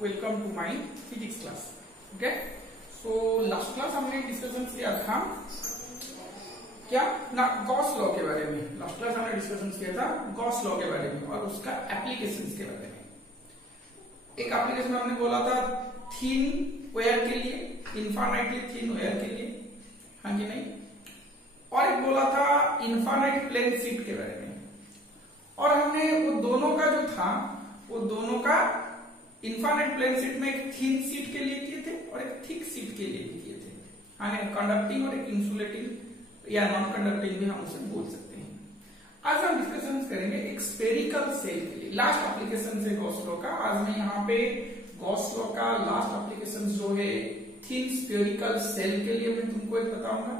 Welcome to my physics class. Okay, so last class हमने discussion किया था क्या ना गॉस लॉ के बारे में। लास्ट क्लास हमने डिस्कशन किया था गॉस लॉ के बारे में और उसका एप्लीकेशंस के बारे में। एक एप्लीकेशन हमने बोला था थिन वायर के लिए, इनफाइनाइटली थिन वायर के लिए, हाँ कि नहीं, और एक बोला था इनफाइनाइट प्लेन शीट के बारे में। और हमने वो दोनों का जो था वो दोनों का इनफाइनाइट प्लेन शीट में एक थिन शीट के लिए किए थे और एक थिक शीट के लिए भी किए थे, हाँ, कंडक्टिंग और एक इंसुलेटिंग या नॉन कंडक्टिंग भी हम उसे बोल सकते हैं। आज हम डिस्कशन करेंगे एक स्फेरिकल सेल के लिए। लास्ट एप्लीकेशन से गॉस लॉ का, आज मैं यहाँ पे गॉस लॉ का लास्ट एप्लीकेशन जो है थिन स्फेरिकल सेल के लिए मैं तुमको एक बताऊंगा,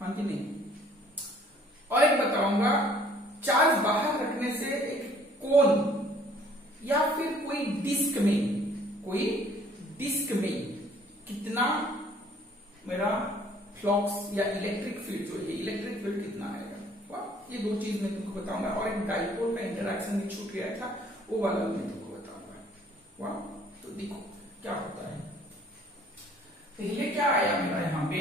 हाँ कि नहीं, और एक बताऊंगा चार्ज बाहर रखने से एक कोन या फिर कोई डिस्क में कितना मेरा फ्लक्स या इलेक्ट्रिक फील्ड जो है इलेक्ट्रिक फील्ड कितना आएगा। वाह, ये दो चीज मैं तुमको बताऊंगा और एक डाइपोल का इंटरेक्शन भी छूट गया था वो वाला मैं तुमको बताऊंगा। वाह, तो देखो क्या होता है। पहले क्या आया मेरा यहाँ पे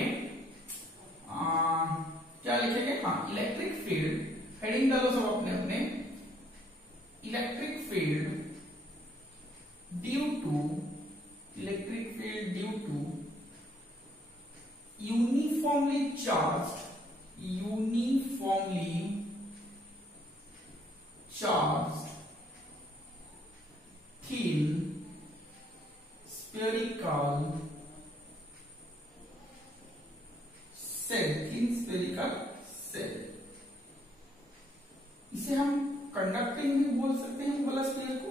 क्या लिखेंगे, हाँ, इलेक्ट्रिक फील्ड, हेडिंग डालो सब अपने अपने, electric field due to uniformly charged thin spherical cell। इसे हम कंडक्टिंग भी बोल सकते हैं वाला स्फीयर को।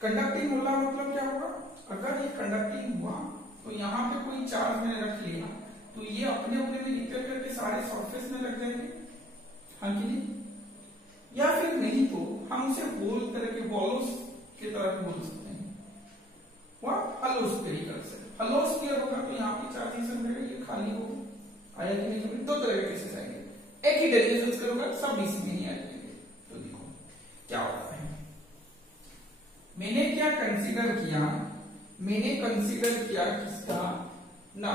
कंडक्टिंग वाला मतलब क्या होगा, अगर ये कंडक्टिंग हुआ तो यहाँ पे कोई चार्ज मैंने रख लिया तो ये अपने अपने में निकल करके सारे सरफेस में लग जाएंगे, हाँ कि नहीं, या फिर नहीं तो हम उसे होल तरह के बॉल्स की तरह बोल सकते हैं। वह hello spherical shell, hello sphere होगा तो यहाँ पे चार्जेस रहेगा, ये खाली होगा, आया कि नहीं, दो तरह के केसेस आएंगे, एक ही डेरिवेशन करूंगा सब इसी में ही आ जाएंगे। तो देखो क्या होता है, मैंने क्या कंसीडर किया, मैंने कंसीडर किया किसका ना,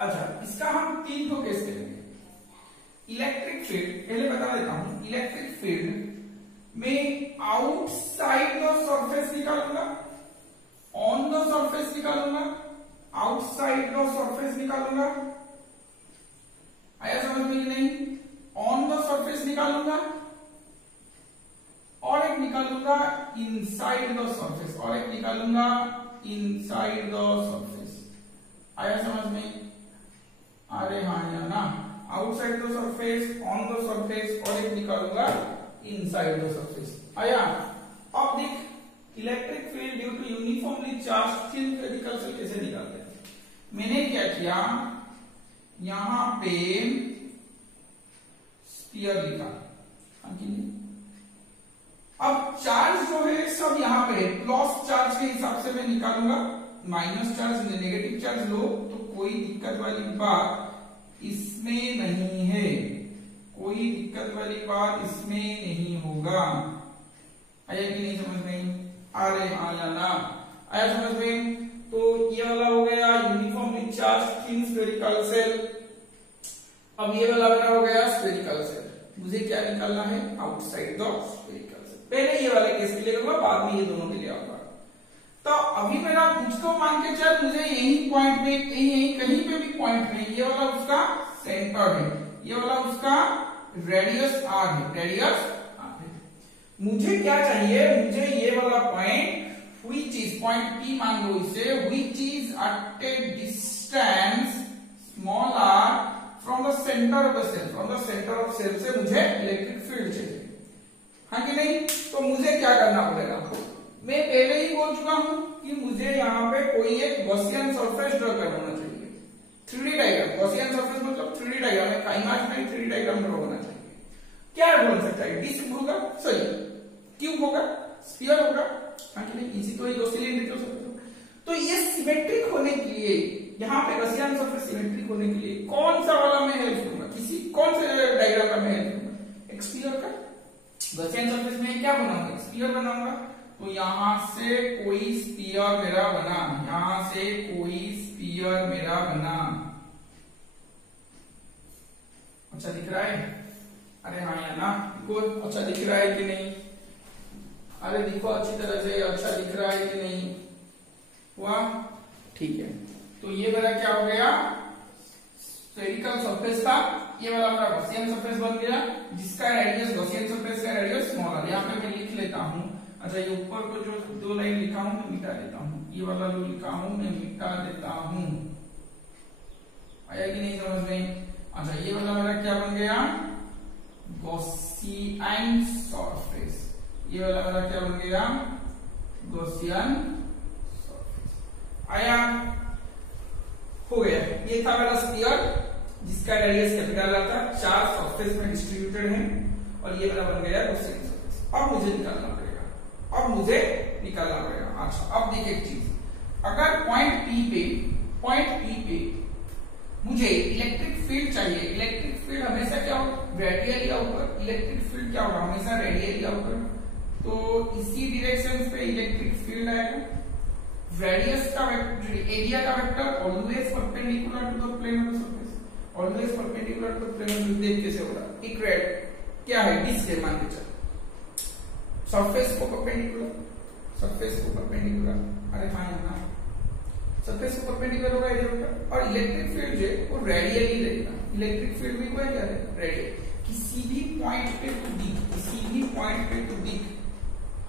अच्छा इसका हम तीन को केस करेंगे। इलेक्ट्रिक फील्ड पहले बता देता हूं, इलेक्ट्रिक फील्ड में आउटसाइड द सरफेस निकालूंगा, ऑन द सरफेस निकालूंगा, आउटसाइड द सरफेस निकालूंगा, आया समझ में नहीं, ऑन द सरफेस निकालूंगा और एक निकालूंगा इनसाइड द सरफेस और एक निकालूंगा इनसाइड द सरफेस। आया समझ में, अरे हाँ या ना, outside the surface, on the surface और एक निकालूंगा इनसाइड द सरफेस। आया, अब देख electric field due to uniformly charge thin spherical shell कैसे निकालते हैं। मैंने क्या किया, यहां पे स्फीयर लिखा, हाँ कि नहीं, अब चार्ज जो है सब यहाँ पे प्लस चार्ज के हिसाब से मैं निकालूंगा, माइनस चार्ज नेगेटिव चार्ज लो तो कोई दिक्कत वाली बात इसमें नहीं है, कोई दिक्कत वाली बात इसमें नहीं होगा। आया कि नहीं समझ में, अरे हाँ या ना, आया समझ में। तो ये वाला हो गया uniformly charge thin spherical cell. अब ये वाला मेरा हो गया स्फेरिकल सेल, मुझे क्या निकालना है, आउटसाइड द स्फेरिकल सेल। पहले ये वाले केस के लिए करूंगा, बाद में ये दोनों के लिए आऊंगा। तो अभी मेरा मुझको मान के चल, मुझे यही पॉइंट में कहीं पे भी पॉइंट में ये वाला उसका सेंटर है, ये वाला उसका रेडियस आर है, रेडियस आर है। मुझे क्या चाहिए, मुझे ये वाला point which is, point P मान लो इसे, which is at a distance small r from the centre of the shell, from the centre of shell से मुझे इलेक्ट्रिक फील्ड चाहिए, हाँ कि नहीं। तो मुझे क्या करना पड़ेगा, मैं पहले ही बोल चुका हूं कि मुझे यहाँ पे कोई एक गॉसियन सरफेस ड्रॉ करना चाहिए, 3D डायग्राम। गॉसियन सरफेस मतलब 3D डायग्राम, एक इमेजिनरी 3D डायग्राम ड्रॉ होना चाहिए। क्या बन सकता है, डिस्क होगा, सॉरी क्यूब होगा, स्फीयर होगा, हाँ कि नहीं, इसी तो दो सिलेंडर हो। तो ये सिमेट्रिक होने के लिए, यहाँ पे गॉसियन सरफेस सिमेट्रिक होने के लिए कौन सा वाला मैं हेल्प करूंगा, कौन से डायग्राम का मैं हेल्प करूंगा, एक स्फीयर का। गॉसियन सरफेस में क्या बनाऊंगा, स्फीयर बनाऊंगा, तो यहां से कोई स्फीयर मेरा बना, यहां से कोई स्फीयर मेरा बना। अच्छा दिख रहा है? अरे हाँ या ना, देखो अच्छा दिख रहा है कि नहीं? अरे देखो अच्छी तरह से, अच्छा दिख रहा है कि नहीं? वाह ठीक है। तो ये मेरा क्या हो गया, स्फेरिकल सरफेस था, ये वाला मेरा गॉसियन सरफेस बन गया, जिसका रेडियस, गॉसियन सरफेस का रेडियस स्मॉल है। यहाँ पे मैं लिख लेता हूँ। अच्छा ये ऊपर को जो 2 लाइन लिखा हूँ मैं मिटा देता हूँ, ये वाला जो लिखा हूँ मैं मिटा देता हूँ। आया कि नहीं समझ में? अच्छा ये वाला मेरा क्या बन गया, गॉसियन सरफेस। ये वाला मेरा क्या बन गया, गॉसियन सरफेस। आया, हो गया। ये था मेरा स्फीयर जिसका रेडियस कैपिटल आता है, 4 सरफेस में डिस्ट्रीब्यूटेड है, और ये मेरा बन गया गॉसियन सरफेस। अब मुझे निकालना पड़ेगा, अब मुझे निकालना पड़ेगा। अच्छा अब देखिए एक चीज, अगर पॉइंट P पे मुझे इलेक्ट्रिक फील्ड चाहिए, इलेक्ट्रिक फील्ड हमेशा क्या होगा, रेडियली आउटवर्ड। इलेक्ट्रिक फील्ड क्या होगा, हमेशा रेडियली आउटवर्ड। तो इसी डायरेक्शन पे इलेक्ट्रिक फील्ड आएगा। रेडियस का वेक्टर, एरिया का vector always perpendicular to the plane of the surface, always perpendicular to the plane of the. देख कैसे होगा, इक्वेट क्या है, डिस्क है मान के चल, सरफेस को परपेंडिकुलर, सरफेस को परपेंडिकुलर। अरे हाँ ना, सरफेस को परपेंडिकुलर होगा एरिया वेक्टर, और इलेक्ट्रिक फील्ड जो है वो रेडियली रहेगा। इलेक्ट्रिक फील्ड भी क्या है, रेडियल। किसी भी पॉइंट पे टू दिख, किसी भी पॉइंट पे टू दिख,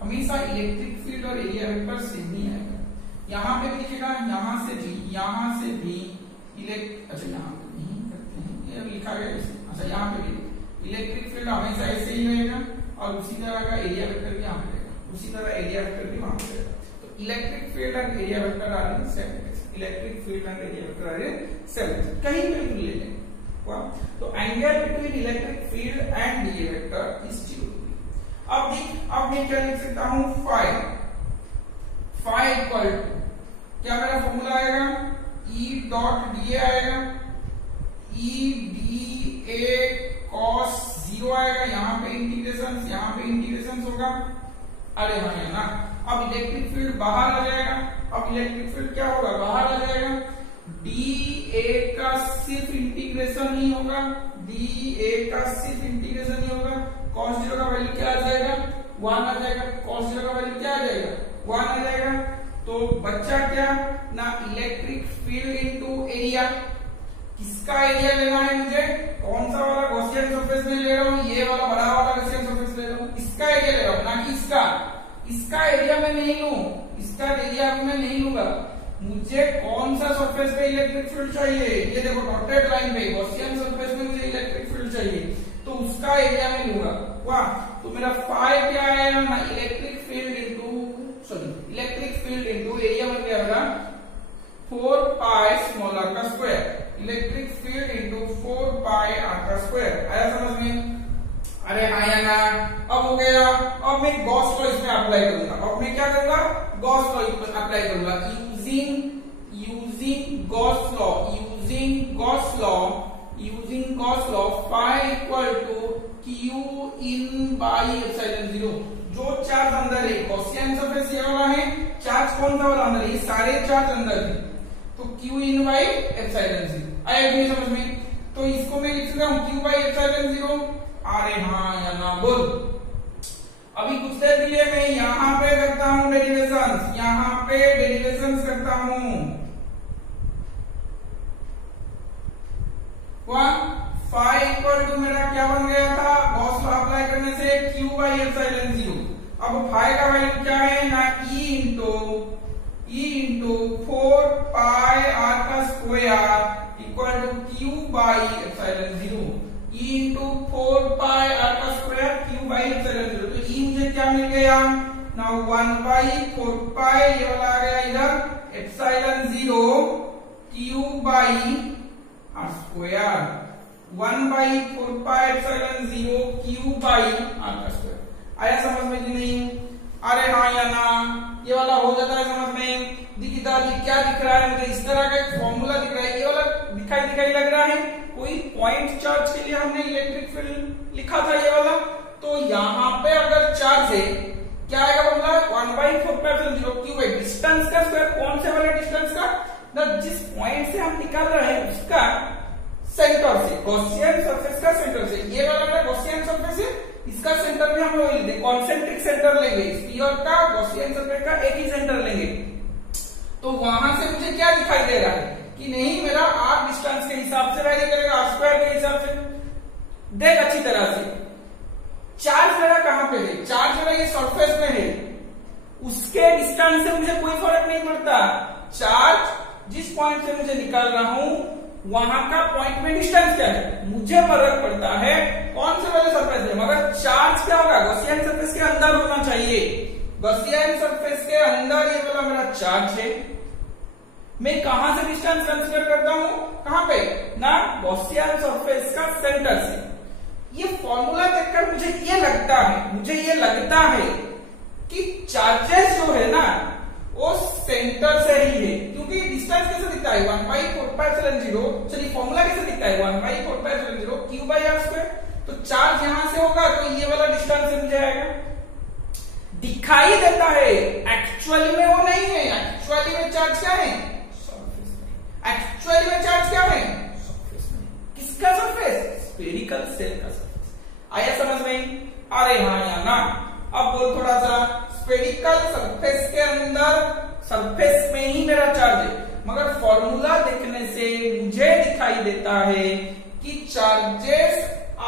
हमेशा इलेक्ट्रिक फील्ड और एरिया वेक्टर सेम ही आएगा। यहाँ पे भी दिखेगा, यहाँ से भी, यहाँ से भी अच्छा यहाँ पे नहीं करते हैं, ये लिखा गया इसे। अच्छा यहाँ पे भी इलेक्ट्रिक फील्ड हमेशा ऐसे ही रहेगा, और उसी तरह का एरिया वेक्टर भी यहाँ पे रहेगा, उसी तरह एरिया वेक्टर भी वहां पे रहेगा। तो electric field and area vector are in same direction, electric field and area vector are in same direction, कहीं पे भी ले लें। तो angle between electric field and area vector is 0 degree. अब मैं क्या लिख सकता हूँ, फाई इक्वल टू क्या मेरा फॉर्मूला आएगा, E डॉट dA आएगा, E dA cos 0 आएगा। यहाँ पे इंटीग्रेशन होगा। अरे हाँ है ना। अब इलेक्ट्रिक फील्ड बाहर आ जाएगा, अब इलेक्ट्रिक फील्ड क्या होगा, बाहर आ जाएगा। dA का सिर्फ इंटीग्रेशन ही होगा, dA का सिर्फ इंटीग्रेशन ही होगा। cos 0 का वैल्यू क्या आ जाएगा, 1 आ जाएगा। cos 0 का वैल्यू क्या आ जाएगा, 1 आ जाएगा। तो बच्चा क्या ना, इलेक्ट्रिक फील्ड इनटू एरिया। किसका एरिया लेना है मुझे, कौन सा वाला गॉसियन सरफेस में ले रहा हूँ, ये वाला बड़ा वाला गॉसियन सरफेस ले रहा हूँ, इसका एरिया ले रहा हूँ, ना कि इसका एरिया में नहीं लूं, इसका एरिया मैं नहीं लूंगा। मुझे कौन सा सरफेस पे इलेक्ट्रिक फील्ड चाहिए, ये देखो डॉटेड लाइन पे गॉसियन सरफेस में मुझे इलेक्ट्रिक फील्ड चाहिए, तो उसका एरिया में लूंगा। वाह, तो मेरा फाई क्या आएगा ना, इलेक्ट्रिक फील्ड इनटू एरिया बन गया मेरा 4 पाई स्मॉल आर का square. Electric field into 4 pi r का स्क्वायर। आया समझ में? अरे हाँ या ना। अब हो गया। अब मैं गॉस लॉ इसमें अप्लाई करूंगा। अब मैं क्या करूंगा, गॉस लॉ अप्लाई करूंगा। Using Gauss law phi equal to q in by epsilon 0। जो चार्ज अंदर है, गॉसियन सरफेस ये वाला है, चार्ज कौन सा वाला अंदर है, ये सारे चार्ज अंदर है, तो क्यू इन बाई एप्सिलॉन 0। आया कि नहीं समझ में? तो इसको मैं लिख सकता हूँ क्यू बाई एप्सिलॉन 0। अरे हाँ या ना बोल। अभी कुछ देर के लिए मैं यहाँ पे करता हूँ डेरिवेशन, यहाँ पे डेरिवेशन करता हूँ। फाई इक्वल टू मेरा क्या बन गया था, गॉस लॉ अप्लाई करने से क्यू बाई एप्सिलॉन 0। अब फाई का वैल्यू क्या है ना, E इंटू 4 पाई आर का square equal to q by epsilon 0। E into 4 pi r का स्क्वायर क्यू बाई एप्सिलॉन 0। तो E मुझे क्या मिल गया ना, 1 बाई 4 पाई, ये वाला आ गया इधर epsilon 0 q by r square, 1 by 4 pi epsilon 0 q by r का स्क्वायर। आया समझ में कि नहीं? अरे हाँ या ना। ये वाला हो जाता है समझ में? दिखता क्या दिख रहा है मुझे, इस तरह का एक फॉर्मूला दिख रहा है, ये वाला दिखाई लग रहा है। कोई पॉइंट चार्ज के लिए हमने इलेक्ट्रिक फील्ड लिखा था ये वाला, तो यहाँ पे अगर चार्ज है क्या आएगा फॉर्मूला, 1 डिस्टेंस का स्क्वायर, कौन से वाले डिस्टेंस का, जिस पॉइंट से हम निकाल रहे हैं उसका सेंटर से, गॉसियन सरफेस का सेंटर से। ये वाला मेरा गॉसियन सरफेस है, इसका सेंटर भी हम लोग लेंगे, कॉन्सेंट्रिक सेंटर लेंगे, स्फीयर का गॉसियन सरफेस का एक ही सेंटर लेंगे। तो वहां से मुझे क्या दिखाई दे रहा है कि नहीं मेरा आर्क डिस्टेंस के हिसाब से वैरी करेगा, आर स्क्वायर के हिसाब से। देख अच्छी तरह से, चार्ज मेरा कहां पे है, चार्ज मेरा ये सरफेस में है, उसके डिस्टेंस से मुझे कोई फर्क नहीं पड़ता। चार्ज जिस पॉइंट से मुझे निकाल रहा हूं वहां का पॉइंट में डिस्टेंस क्या है, मुझे फर्क पड़ता है कौन से वाले सरफेस में। मगर चार्ज क्या होगा, गॉसियन सरफेस के अंदर होना चाहिए। गॉसियन सरफेस के अंदर ये वाला मेरा चार्ज है, मैं कहां से डिस्टेंस कंसीडर करता हूं, कहां पे ना, गॉसियन सरफेस का सेंटर से। ये फॉर्मूला देखकर मुझे ये लगता है कि चार्जेस जो है ना वो सेंटर से ही है, क्योंकि डिस्टेंस कैसे दिखता है 1/4πε0, चलिए फॉर्मूला कैसे दिखता है 1/4πε0 Q/r²। तो चार्ज यहां से होगा तो ये वाला डिस्टेंस से मुझे आएगा, दिखाई देता है, एक्चुअली में वो नहीं है। एक्चुअली में चार्ज क्या है, सरफेस में। एक्चुअली में चार्ज क्या है, सरफेस में। किसका सरफेस, स्फेरिकल सेल का सरफेस। आया समझ में, अरे हाँ या ना। अब बोल थोड़ा सा, स्फेरिकल सरफेस के अंदर सरफेस में ही मेरा चार्ज है, मगर फॉर्मूला देखने से मुझे दिखाई देता है कि charges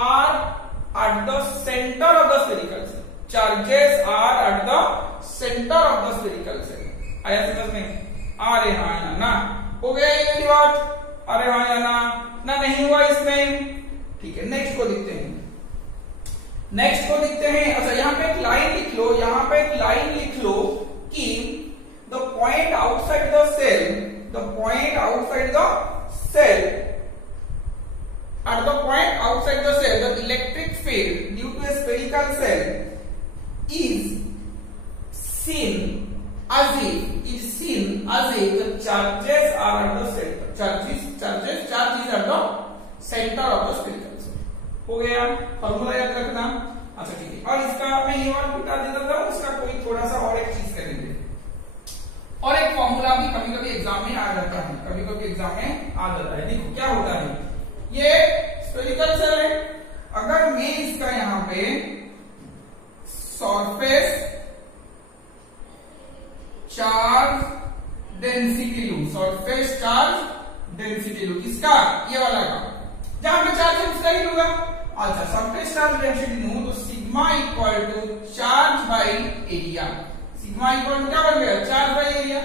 are at the centre of the spherical shell. Charges are at the centre of the spherical shell. आया समझ में, अरे हाँ या ना। हो गया ये वाली बात, अरे हाँ या ना नहीं हुआ इसमें, ठीक है। नेक्स्ट को देखते हैं, अच्छा यहाँ पे एक लाइन लिख लो, यहाँ पे एक लाइन लिख लो कि the point outside the shell, the point outside the shell, at the point outside the shell the electric field due to a spherical shell is seen as if the charges are at the center. Charge is at the center of the spherical cell. हो गया, formula याद रखना। अच्छा ठीक है, और इसका मैं ये वाला बता देता था, उसका कोई थोड़ा सा और एक चीज करेंगे। और एक फॉर्मूला भी कभी कभी एग्जाम में आ जाता है, देखो क्या होता है। ये स्फेरिकल सेल है, अगर मैं इसका यहाँ पे सरफेस चार्ज डेंसिटी लू, सरफेस चार्ज डेंसिटी लू, किसका, ये वाला का, जहां पे चार्ज है उसका ही लूंगा। अच्छा, सरफेस चार्ज डेंसिटी लू तो sigma equal to charge by area. Sigma equal to क्या बन गया, चार्ज बाई एरिया।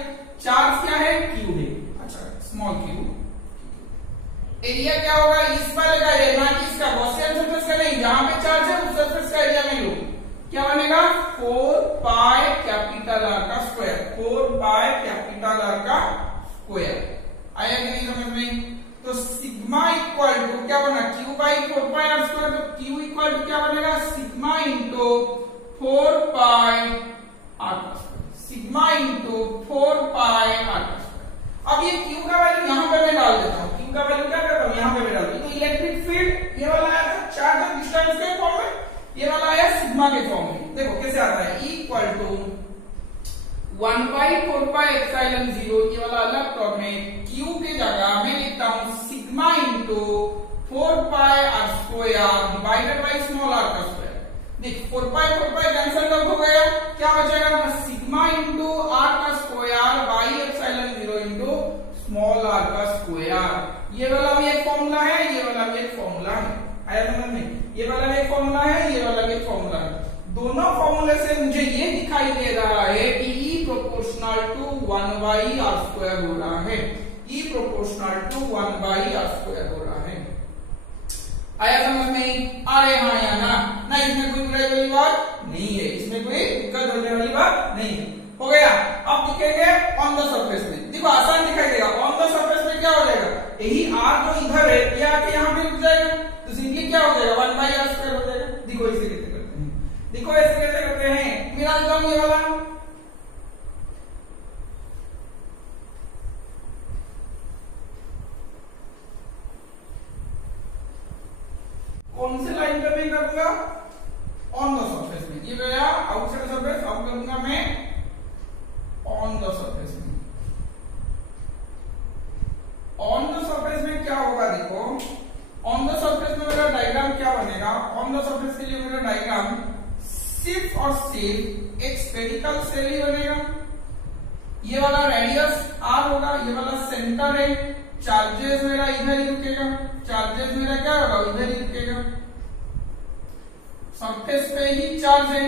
चार्ज क्या है, क्यू है, अच्छा स्मॉल क्यू। एरिया क्या होगा, इस वाले का है ना कि इसका, गॉसियन सरफेस का नहीं, जहां पे चार्ज है उस सरफेस का एरिया में लो, क्या बनेगा 4πR का स्क्वायर, 4πR का स्क्वायर। आया कि नहीं समझ में। तो सिग्मा इक्वल टू क्या बना, Q/4πR स्क्वायर। तो Q इक्वल टू क्या बनेगा, सिग्मा इंटू 4πR का स्क्वायर, सिग्मा इंटू 4πR का स्क्वायर। अब ये Q का वैल्यू यहाँ पे मैं डाल देता हूँ, Q का वैल्यू क्या करता हूँ यहाँ पे मैं डाल देता हूँ। तो इलेक्ट्रिक फील्ड ये वाला आया था चार्ज और डिस्टेंस के फॉर्म में, ये वाला आया सिग्मा के फॉर्म में। देखो कैसे आता है, इक्वल टू 1/4πε0, ये वाला अलग टर्म है, Q के जगह मैं लिखता हूँ sigma into 4πR square divided by small r का स्क्वायर। देख 4π कैंसिल आउट हो गया, क्या बचेगा, सिग्मा इंटू r का square by ε0 into small r का स्क्वायर। ये वाला भी एक फॉर्मूला है, ये वाला भी एक फॉर्मूला है। आया समझ में, ये वाला भी एक फॉर्मूला है, ये वाला भी एक फॉर्मूला है। दोनों फॉर्मूले से मुझे ये दिखाई दे रहा है कि E प्रोपोर्शनल टू 1/r² हो रहा है, E प्रोपोर्शनल टू 1/r² हो रहा है। आया समझ में, अरे हाँ या ना, इसमें कोई बुराई वाली बात नहीं है, इसमें कोई दिक्कत होने वाली बात नहीं है। हो गया, अब दिखेंगे ऑन द सरफेस में, देखो आसान दिखाई देगा। ऑन द सरफेस में क्या हो जाएगा, यही r जो इधर है ये आके यहाँ पे रुक जाएगा, तो सिंपली क्या हो जाएगा 1/r² हो जाएगा। देखो इसे कैसे करते हैं, देखो ऐसे कैसे करते हैं, मेरा एकदम ये वाला कौन से लाइन पे मैं करूंगा, ऑन द सरफेस में, ये गया आउटसाइड सरफेस, अब करूंगा मैं ऑन द सरफेस में। ऑन द सरफेस में क्या होगा, देखो ऑन द सरफेस में मेरा डायग्राम क्या बनेगा। ऑन द सरफेस के लिए मेरा डायग्राम सिर्फ और सिर्फ एक स्फेरिकल सेल ही बनेगा। ये वाला रेडियस आर होगा, ये वाला सेंटर है, चार्जेस मेरा इधर ही रुकेगा, चार्जेस मेरा क्या होगा इधर ही रुकेगा, सरफेस पे ही चार्ज है।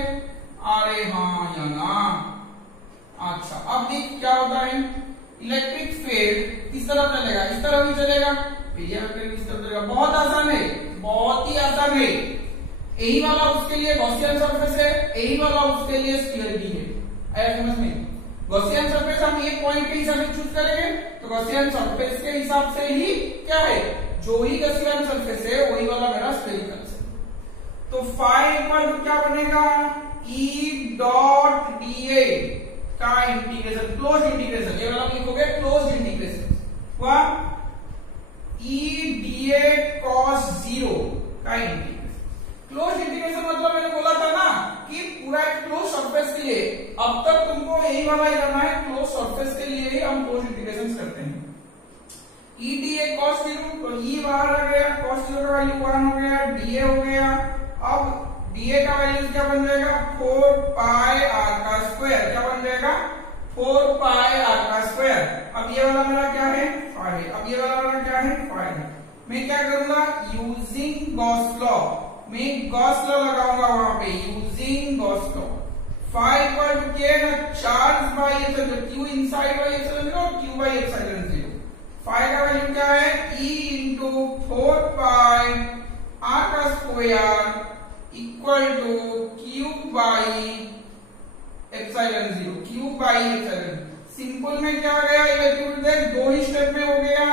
अरे हाँ या ना। अच्छा अब देख क्या होता है, इलेक्ट्रिक फील्ड किस तरह चलेगा, इस तरह भी चलेगा, ये किस तरह चलेगा। बहुत आसान है, बहुत ही आसान है। यही वाला उसके लिए गॉसियन सरफेस है, यही वाला उसके लिए स्फीयर भी है। आया समझ में। गॉसियन सरफेस हम एक पॉइंट के हिसाब से चूज करेंगे, तो गॉसियन सरफेस के हिसाब से ही क्या है, जो ही गॉसियन सरफेस है वही वाला मेरा स्फेरिकल है। तो फाई इक्वल टू क्या बनेगा, ई डॉट डीए का इंटीग्रेशन, क्लोज इंटीग्रेशन, ये वाला लिखोगे क्लोज इंटीग्रेशन हुआ ई डीए कॉस 0 का इंटीग्रेशन। क्लोज इंटीग्रेशन मतलब मैंने बोला था ना कि पूरा एक क्लोज सरफेस के लिए, अब तक तुमको यही वाला ही करना है, क्लोज सरफेस के लिए ही हम क्लोज इंटीग्रेशन करते हैं। ई डीए कॉस 0, तो ई बाहर आ गया, कॉस 0 का वैल्यू 1 हो गया, डीए हो गया। अब डीए का वैल्यू क्या बन जाएगा, 4 पाई आर का स्क्वायर, क्या बन जाएगा 4 पाई आर का स्क्वायर। अब ये वाला मेरा क्या है, फाई, अब ये वाला मेरा क्या है, फाई। मैं क्या करूंगा, यूजिंग गॉस लॉ, मैं गॉस लॉ लगाऊंगा वहां पे, using Gauss law. Phi equal to क्या है, charge by epsilon, q inside by epsilon 0 और क्यू बाई एप्सिलॉन 0। फाई का वैल्यू क्या है, ई इंटू 4 पाई आर का square equal to q by epsilon 0, q by epsilon. Simple में क्या हो गया, इलेक्ट्रिक देख दो ही स्टेप में हो गया,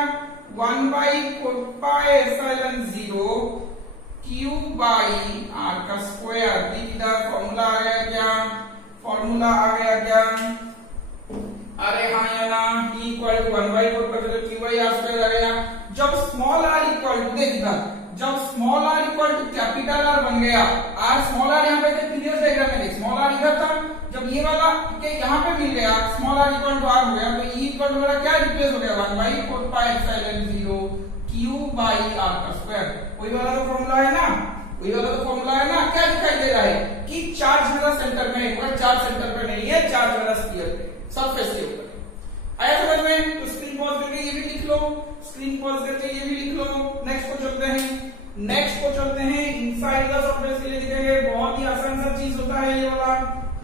1 by 4 pi epsilon 0 q by r का स्क्वायर। इधर फॉर्मूला आ गया क्या, फॉर्मूला आ गया क्या, अरे हाँ या ना, t इक्वल टू 1 बाई 4 कर दो, क्यू बाई आर स्क्वायर आ गया। जब स्मॉल r इक्वल टू, देख इधर, जब small r equal to capital R बन गया, r स्मॉल r यहाँ पे प्रीवियस डायग्राम में देख, स्मॉल r इधर था, जब ये वाला के यहाँ पे मिल गया, small r equal to r हो गया, तो e इक्वल टू मेरा क्या रिप्लेस हो गया, 1 by 4 pi epsilon 0 q by r का स्क्वायर। वही वाला तो फॉर्मूला है ना, वही वाला तो फॉर्मूला है ना। क्या दिखाई दे रहा है कि चार्ज मेरा सेंटर में है, मगर चार्ज सेंटर पे नहीं है, चार्ज मेरा स्फीयर पे, सरफेस के ऊपर। आया समझ में। तो स्क्रीन पॉज करके ये भी लिख लो, स्क्रीन पॉज करके ये भी लिख लो। नेक्स्ट को चलते हैं, नेक्स्ट को चलते हैं, इनसाइड द सरफेस के लिए लिखेंगे। बहुत ही आसान सा चीज होता है ये वाला,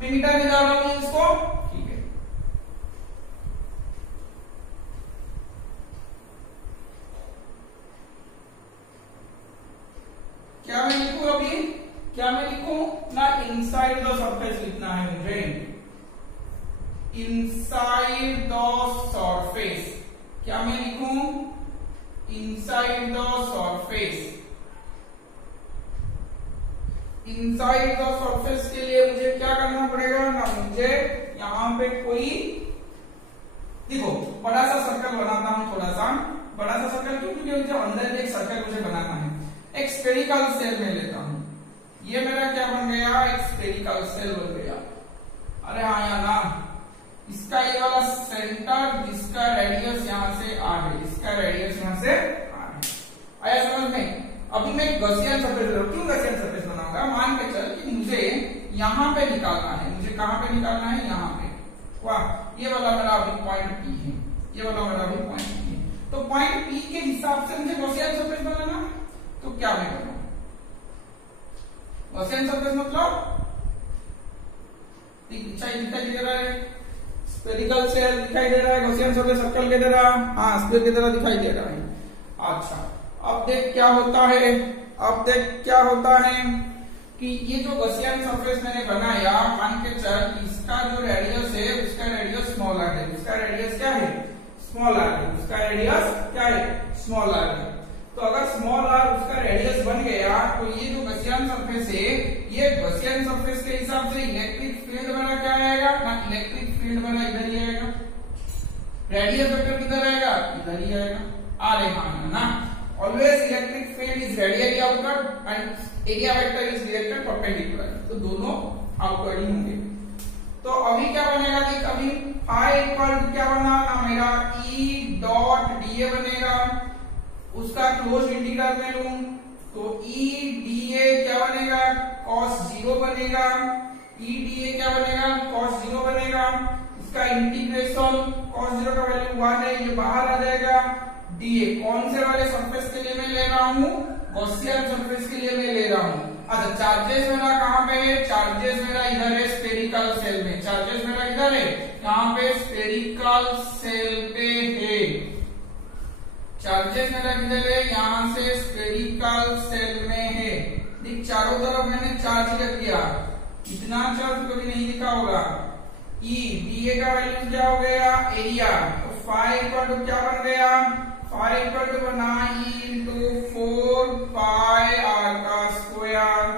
मैं मिटाने जा रहा हूं इसको, ठीक है। क्या मैं लिखूं अभी, क्या मैं लिखूं ना, इनसाइड द सरफेस लिखना है मुझे, इनसाइड द सरफेस। क्या मैं लिखूं, inside the surface. Inside the surface के लिए मुझे क्या करना पड़ेगा ना, मुझे यहां पे कोई, देखो बड़ा सा सर्कल बनाता हूं, थोड़ा सा बड़ा सा सर्कल, क्यों, क्योंकि मुझे अंदर एक सर्कल मुझे बनाना है। एक स्फेरिकल सेल में लेता हूं, ये मेरा क्या बन गया, एक स्फेरिकल सेल बन गया। अरे हाँ या ना, इसका ये वाला सेंटर, जिसका रेडियस यहां से आर है, इसका रेडियस यहां से आर है। आया समझ में। अभी मैं गॉसियन सरफेस, क्यों गॉसियन सरफेस बनाऊंगा, मान के चल कि मुझे यहां पे निकालना है, मुझे कहां पे निकालना है, यहां पे। वाह, ये वाला मेरा अभी पॉइंट पी है, ये वाला मेरा अभी पॉइंट पी है। तो पॉइंट पी के हिसाब से मुझे गॉसियन सरफेस बनाना है, तो क्या मैं करूं, गॉसियन सरफेस मतलब दिखाई दे रहा है, स्फेरिकल सेल दिखाई दे रहा है, गॉसियन सरफेस सर्कल की तरह, हाँ स्फीयर की तरह दिखाई दे रहा है। अच्छा अब देख क्या होता है, अब देख क्या होता है कि ये जो गॉसियन सरफेस मैंने बनाया, मान के चल इसका जो रेडियस है, उसका रेडियस स्मॉल आर है, उसका रेडियस क्या है, स्मॉल आर है, उसका रेडियस क्या है, स्मॉल आर है। तो अगर स्मॉल आर उसका रेडियस बन गया, तो ये जो गॉसियन सरफेस है, ये गॉसियन सरफेस के हिसाब से इलेक्ट्रिक फील्ड बना क्या आएगा ना, इलेक्ट्रिक फील्ड बना इधर ही आएगा, रेडियस वेक्टर किधर आएगा, इधर ही आएगा। अरे हाँ ना, always electric field is radially outward and area vector is directed perpendicular, तो दोनों आउटवर्ड ही होंगे। तो अभी क्या बनेगा, देख अभी फाई इक्वल टू क्या बना ना मेरा ई डॉट डीए बनेगा, उसका क्लोज इंटीग्रल में लूं तो ई डीए क्या बनेगा cos 0 बनेगा, ई डीए क्या बनेगा cos 0 बनेगा, इसका इंटीग्रेशन cos 0 का वैल्यू 1 है, ये बाहर आ जाएगा, डीए कौन से वाले सरफेस के लिए मैं ले रहा हूँ, गॉसियन सरफेस के लिए मैं ले रहा हूँ। अच्छा चार्जेस मेरा कहाँ पे है, चार्जेस मेरा इधर है स्फेरिकल सेल में, चार्जेस मेरा इधर है, यहाँ पे स्फेरिकल सेल पे है, चार्जेस मेरा किधर है, यहाँ से स्फेरिकल सेल में है। देख चारों तरफ मैंने चार्ज रख दिया, इतना चार्ज कभी नहीं लिखा होगा। ई डीए का वैल्यू क्या हो गया एरिया, तो फाई इक्वल टू क्या बन गया, फाई इक्वल टू बना ई इंटू 4 पाई आर का स्क्वायर,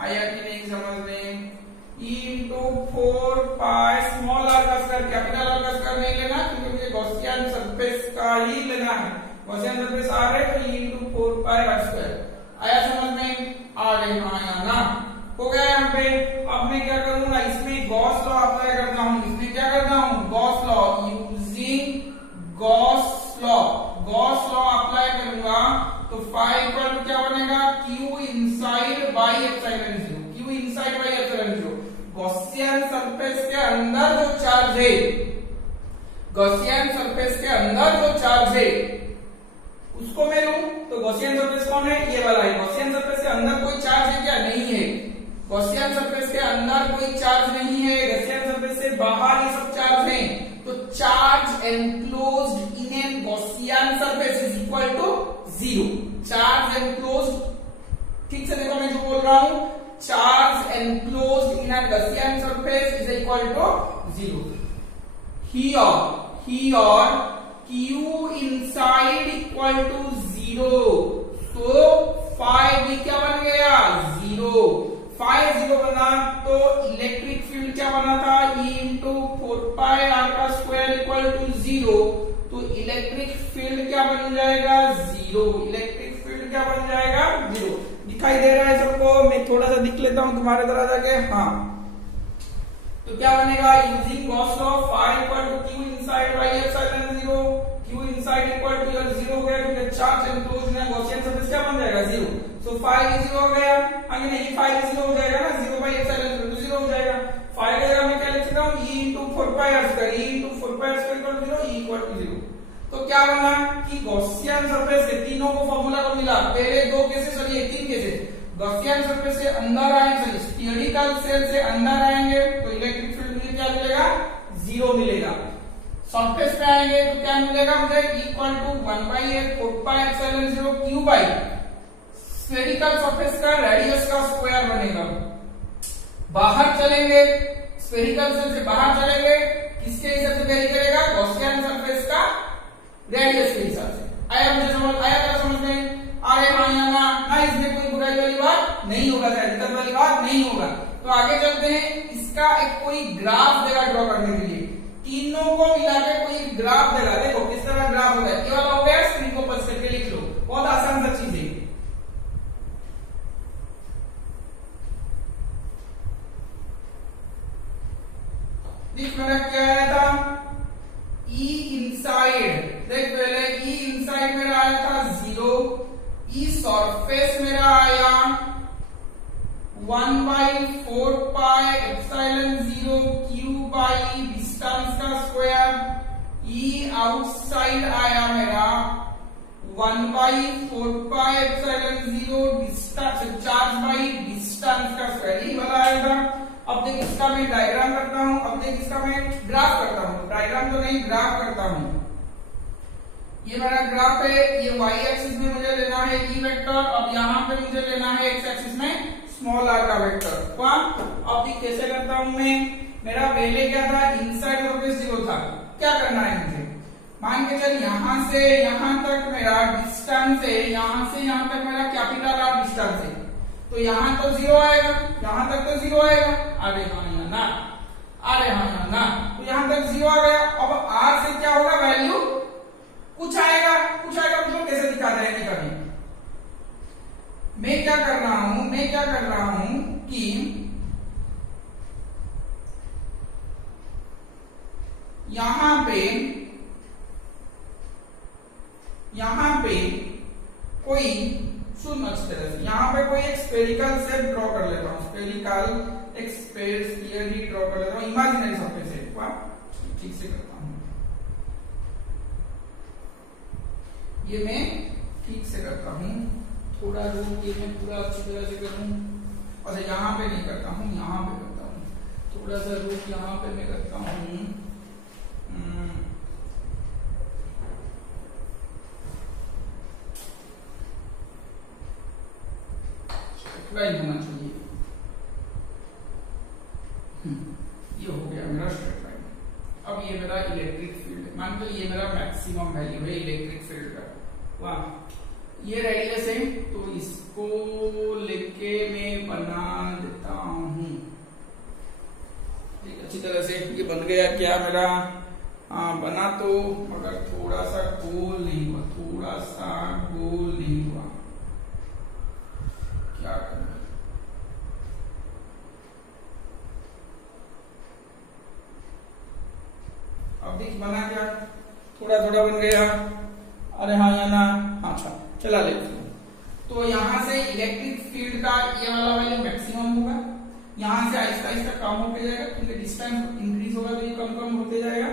आया कि नहीं समझ में, E into 4 pi small r का स्क्वायर, कैपिटल आर का स्क्वायर नहीं लेना क्योंकि मुझे गॉसियन सरफेस का ही लेना है, गॉसियन सरफेस आ रहे तो E into 4 pi r square, आया समझ में, आ गई आया ना, हो गया यहाँ पे। अब मैं क्या करूंगा, इसमें गॉस लॉ अप्लाई करता हूँ, इसमें क्या करता हूँ Gauss law, using Gauss law, Gauss law apply करूंगा तो फाई इक्वल टू क्या बनेगा Q inside by epsilon 0, q inside by epsilon 0, Gaussian surface के अंदर जो चार्ज है, गॉसियन सरफेस के अंदर जो चार्ज है उसको मैं लूं तो गॉसियन सरफेस कौन है, ये वाला है, गॉसियन सरफेस के अंदर कोई चार्ज है क्या, नहीं है, गॉसियन सरफेस के अंदर कोई चार्ज नहीं है, गॉसियन सरफेस से बाहर ये सब चार्ज है, तो charge enclosed in an Gaussian surface is equal to 0, charge enclosed, ठीक से देखो मैं जो बोल रहा हूं, charge enclosed in an Gaussian surface is equal to 0, here Q inside equal to 0, तो फाई भी क्या बन गया 0, फाई 0 बना तो इलेक्ट्रिक फील्ड क्या बना था E इंटू 4 पाई आर का स्क्वायर इक्वल टू 0, तो इलेक्ट्रिक फील्ड क्या बन जाएगा 0, इलेक्ट्रिक फील्ड क्या बन जाएगा 0, दिखाई दे रहा है सबको, मैं थोड़ा सा लिख लेता हूं तुम्हारे तरह जाके, हाँ तो क्या बनेगा using Gauss law phi equal to q inside by epsilon 0, q inside equal to 0 हो गया क्योंकि charge enclosed in Gaussian surface क्या बन जाएगा 0, सो फाई 0 हो गया, आगे नहीं फाई 0 हो जाएगा ना, 0 बाई एप्सिलॉन 0 तो 0 हो जाएगा, फाई का जगह मैं क्या लिख सकता हूं E into 4 pi r square, E into 4 pi r square equal to 0, E equal to 0, तो क्या बना कि गॉसियन सरफेस के तीनों को फॉर्मूला को मिला, पहले दो केसेस और ये तीन केसेस, गॉसियन सरफेस से अंदर आएंगे, स्फेरिकल सेल से अंदर आएंगे तो इलेक्ट्रिक फील्ड मुझे क्या मिलेगा 0 मिलेगा, सरफेस पे आएंगे तो क्या मिलेगा मुझे equal to 1 by 4 pi epsilon 0 q by spherical surface का रेडियस का स्क्वायर बनेगा, बाहर चलेंगे स्फेरिकल सेल से बाहर चलेंगे किसके हिसाब से वेरी करेगा गॉसियन सरफेस का रेडियस के हिसाब से, आया मुझे समझ, आया क्या समझ में, अरे हाँ या ना, इसमें कोई बुराई वाली बात नहीं होगा, दिक्कत वाली बात नहीं होगा, तो आगे चलते हैं, इसका एक कोई ग्राफ देगा ड्रॉ करने के लिए, तीनों को मिला के कोई ग्राफ देगा, देखो किस तरह ग्राफ होगा, ये वाला हो गया, स्क्रीन को पॉज करके लिख लो, बहुत आसान सा चीज है, देख मेरा क्या आया था E इनसाइड, देख पहले E इनसाइड मेरा आया था 0, E सरफेस मेरा आया 1 by 4 pi epsilon 0 q by distance का स्क्वायर, E आउटसाइड आया मेरा 1 by 4 pi epsilon 0 distance charge by distance का स्क्वायर, यही वाला आएगा। अब देख इसका मैं डायग्राम करता हूं, अब देख इसका मैं ग्राफ करता हूं, डायग्राम तो नहीं ग्राफ करता हूं, ये मेरा ग्राफ है, ये y एक्सिस में मुझे लेना है E वेक्टर, अब यहाँ पे मुझे लेना है x एक्सिस में स्मॉल r का वेक्टर, अब ये कैसे करता हूं मैं, मेरा पहले क्या था इनसाइड सरफेस 0 था, क्या करना है मुझे, मान के चल यहाँ से यहाँ तक मेरा डिस्टेंस है, यहाँ से यहाँ तक मेरा कैपिटल R डिस्टेंस है, तो यहाँ तो 0 आएगा, यहाँ तक तो 0 आएगा, अरे हाँ ना, अरे हाँ ना, तो यहाँ तक 0 आ गया, अब R से क्या होगा वैल्यू कुछ आएगा, कुछ आएगा मतलब कैसे दिखा देंगे कभी, मैं क्या कर रहा हूं कि पे कोई एक स्फेरिकल शेप ड्रॉ कर लेता हूँ, स्फेरिकल एक स्फीयर ही ड्रॉ कर लेता हूँ, इमेजिनरी सरफेस है, ठीक से करता हूँ, ये मैं ठीक से करता हूँ, थोड़ा रूम ये मैं पूरा अच्छी तरह से करूँ, और यहाँ पे नहीं करता हूँ, यहाँ पे करता हूँ, थोड़ा सा रूप यहाँ पे मैं करता हूँ, लाइन होना चाहिए, ये हो गया मेरा स्ट्रेट लाइन। अब ये मेरा इलेक्ट्रिक फील्ड है, मान लो ये मेरा मैक्सिमम वैल्यू है इलेक्ट्रिक फील्ड का, वाह ये रेडियस है, तो इसको लेके मैं बना देता हूं अच्छी तरह से, ये बन गया क्या मेरा, बना तो मगर थोड़ा सा गोल नहीं हुआ, थोड़ा सा गोल नहीं हुआ, क्या करना, अब देख बना क्या, थोड़ा थोड़ा बन गया, अरे हाँ या ना, अच्छा चला लेते हैं। तो यहां से इलेक्ट्रिक फील्ड का ये वाला वैल्यू मैक्सिमम होगा, यहां से आहिस्ता आहिस्ता कम होते जाएगा, क्योंकि डिस्टेंस इंक्रीज होगा तो ये कम कम होते जाएगा,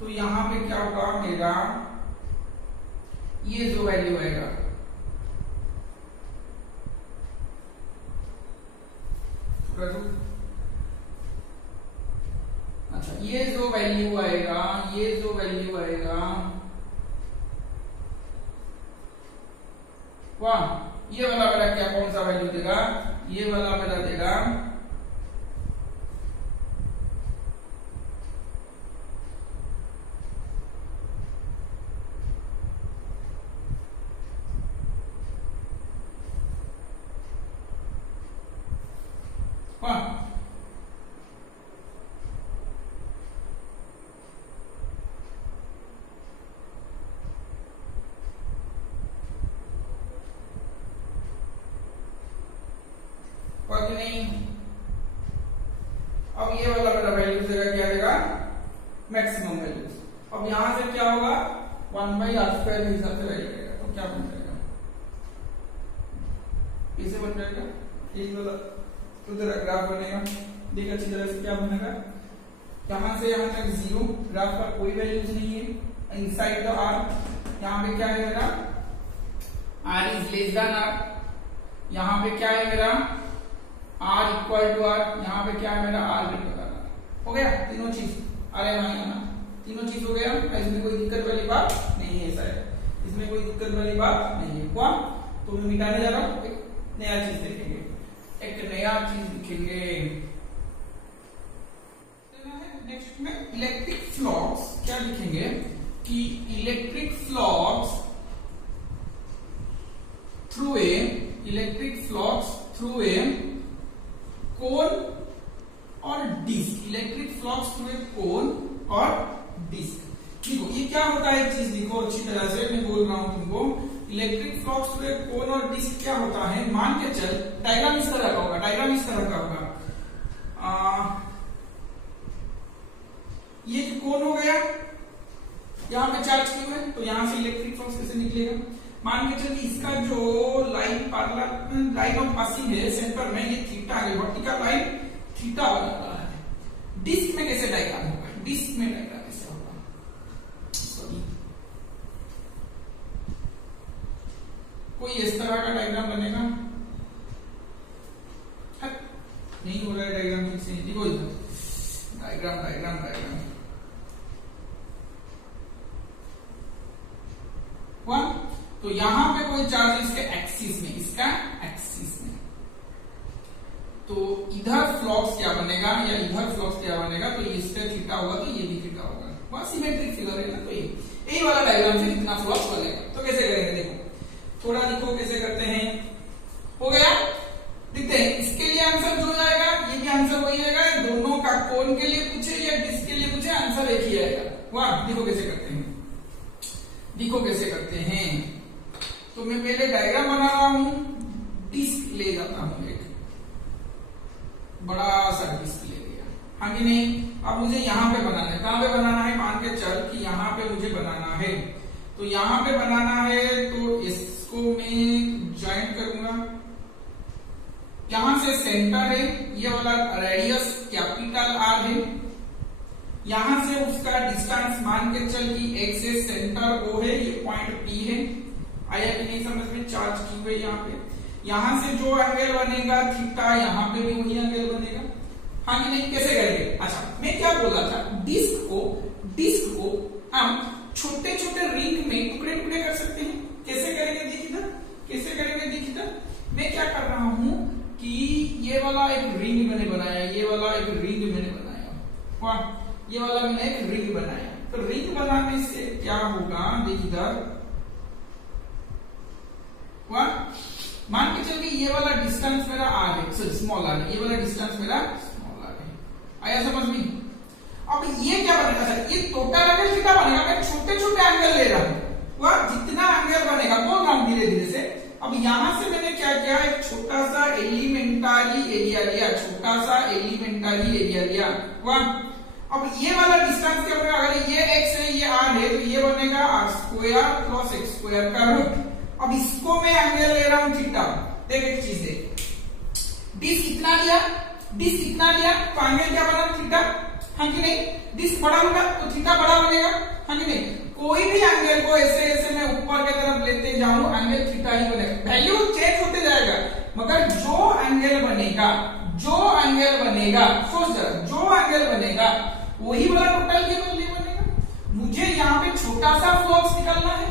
तो यहाँ पे क्या होगा मेरा, ये जो वैल्यू आएगा, अच्छा ये जो वैल्यू आएगा, ये जो वैल्यू आएगा, वाह ये वाला मेरा क्या कौन सा वैल्यू देगा, ये वाला मेरा देगा कि नहीं। अब ये वाला मेरा वैल्यू देगा क्या देगा, मैक्सिमम वैल्यू। अब यहां से क्या होगा, 1/r² के हिसाब से वैल्यू रहेगा, तो क्या बन जाएगा, इसे बन जाएगा, एक वाला तो तेरा ग्राफ बनेगा, देख अच्छी तरह से क्या बनेगा, यहां से यहां तक 0, ग्राफ का कोई वैल्यूज नहीं है, इनसाइड द r, यहां पे क्या है मेरा, r is less than r, यहां पे क्या है मेरा, r इक्वल टू r, यहाँ पे क्या है मेरा, r ग्रेटर देन r, हो गया तीनों चीज, अरे ना तीनों चीज हो गया, इसमें कोई दिक्कत वाली बात नहीं है सर, इसमें कोई दिक्कत वाली बात नहीं है, क्या तो मैं मिटाने जा रहा हूँ, एक नया चीज देखेंगे, एक नया चीज दिखेंगे। नेक्स्ट में इलेक्ट्रिक फ्लक्स क्या लिखेंगे कि electric flux through a cone और disc, electric flux through a cone और डिस्क। देखो ये क्या होता है, चीज देखो अच्छी तरह से, मैं बोल रहा हूं तुमको, electric flux through a cone और डिस्क क्या होता है, मान के चल डायग्राम इस तरह का होगा, डायग्राम इस तरह का होगा, ये कोन हो गया, यहां पे चार्ज क्यों है, तो यहां से इलेक्ट्रिक फ्लक्स कैसे निकलेगा, मान के चलिए इसका जो लाइन ऑफ पासिंग है सेंटर में, ये थीटा है, वर्टिकल लाइन थीटा बना रहा है, डिस्क में कैसे डायग्राम होगा, डिस्क में डायग्राम कैसे होगा, सॉरी कोई इस तरह का डायग्राम बनेगा, नहीं हो रहा है डायग्राम ठीक से, देखो डायग्राम डायग्राम डायग्राम वन, तो यहां पे कोई चार्ज इसके एक्सिस में, इसका एक्सिस में, तो इधर फ्लक्स क्या बनेगा या इधर फ्लक्स क्या बनेगा, तो इससे थीटा होगा तो ये भी थीटा होगा, बस सिमेट्रिक फिगर है ना, तो यही वाला डायग्राम से इतना फ्लक्स बनेगा। तो कैसे करेंगे, देखो थोड़ा देखो कैसे करते हैं, हो गया देखते हैं, इसके लिए आंसर जो जाएगा ये भी आंसर वही आएगा, दोनों का कोन के लिए पूछे या डिस्क के लिए पूछे आंसर एक ही आएगा, वाह देखो कैसे करते हैं, देखो कैसे करते हैं, तो मैं पहले डायग्राम बना रहा हूं, डिस्क ले जाता हूं, एक बड़ा सा डिस्क ले लिया, हाँ कि नहीं, अब मुझे यहां पे बनाना है, कहां पे बनाना है, मान के चल कि यहां पे मुझे बनाना है, तो यहां पे बनाना है, तो इसको मैं ज्वाइंट करूंगा, से सेंटर है, ये वाला रेडियस कैपिटल आर है, यहां से उसका डिस्टेंस मान के चल कि x से सेंटर O है, ये पॉइंट P है। आया कि नहीं समझ में? चार्ज क्यू है यहाँ पे, यहां से जो एंगल बनेगा थीटा, यहाँ पे भी वही एंगल बनेगा। हाँ कि नहीं? कैसे करेंगे? अच्छा, मैं क्या बोला था, डिस्क को हम छोटे छोटे रिंग में टुकड़े टुकड़े कर सकते हैं। कैसे करेंगे देखिए, कैसे करेंगे देखिए। मैं क्या कर रहा हूं कि ये वाला एक रिंग मैंने बनाया, ये वाला एक रिंग मैंने बनाया, वाह, ये वाला मैंने एक रिंग बनाया। तो रिंग बनाने से क्या होगा देखिए, वाह, मान के चलिए ये वाला डिस्टेंस मेरा आर है, स्मॉल आर है, ये वाला डिस्टेंस मेरा स्मॉल आर है। आया समझ में? अब ये क्या बनेगा सर, ये टोटल एंगल थीटा बनेगा। मैं छोटे छोटे एंगल ले रहा हूं, वह जितना एंगल बनेगा बोल रहा हूं धीरे धीरे से। अब यहां से मैंने क्या किया, एक छोटा सा एलिमेंटरी एरिया लिया, छोटा सा एलिमेंटरी एरिया लिया, वाह। अब ये वाला डिस्टेंस क्या बनेगा, अगर ये x है ये r है, तो ये बनेगा r square plus x square का रूट। अब इसको मैं एंगल ले रहा हूं थीटा। देख एक चीज है, डिस्क इतना लिया, डिस्क इतना लिया, तो एंगल क्या बना, थीटा। हाँ कि नहीं? डिस्क बड़ा होगा तो थीटा बड़ा बनेगा। हाँ कि नहीं? कोई भी एंगल को ऐसे ऐसे मैं ऊपर की तरफ लेते जाऊं, एंगल थीटा ही बनेगा। वैल्यू चेंज होते जाएगा, मगर जो एंगल बनेगा, जो एंगल बनेगा, सोच जरा, जो एंगल बनेगा वही वाला टोटल के बदले बनेगा। मुझे यहाँ पे छोटा सा फ्लक्स निकालना है,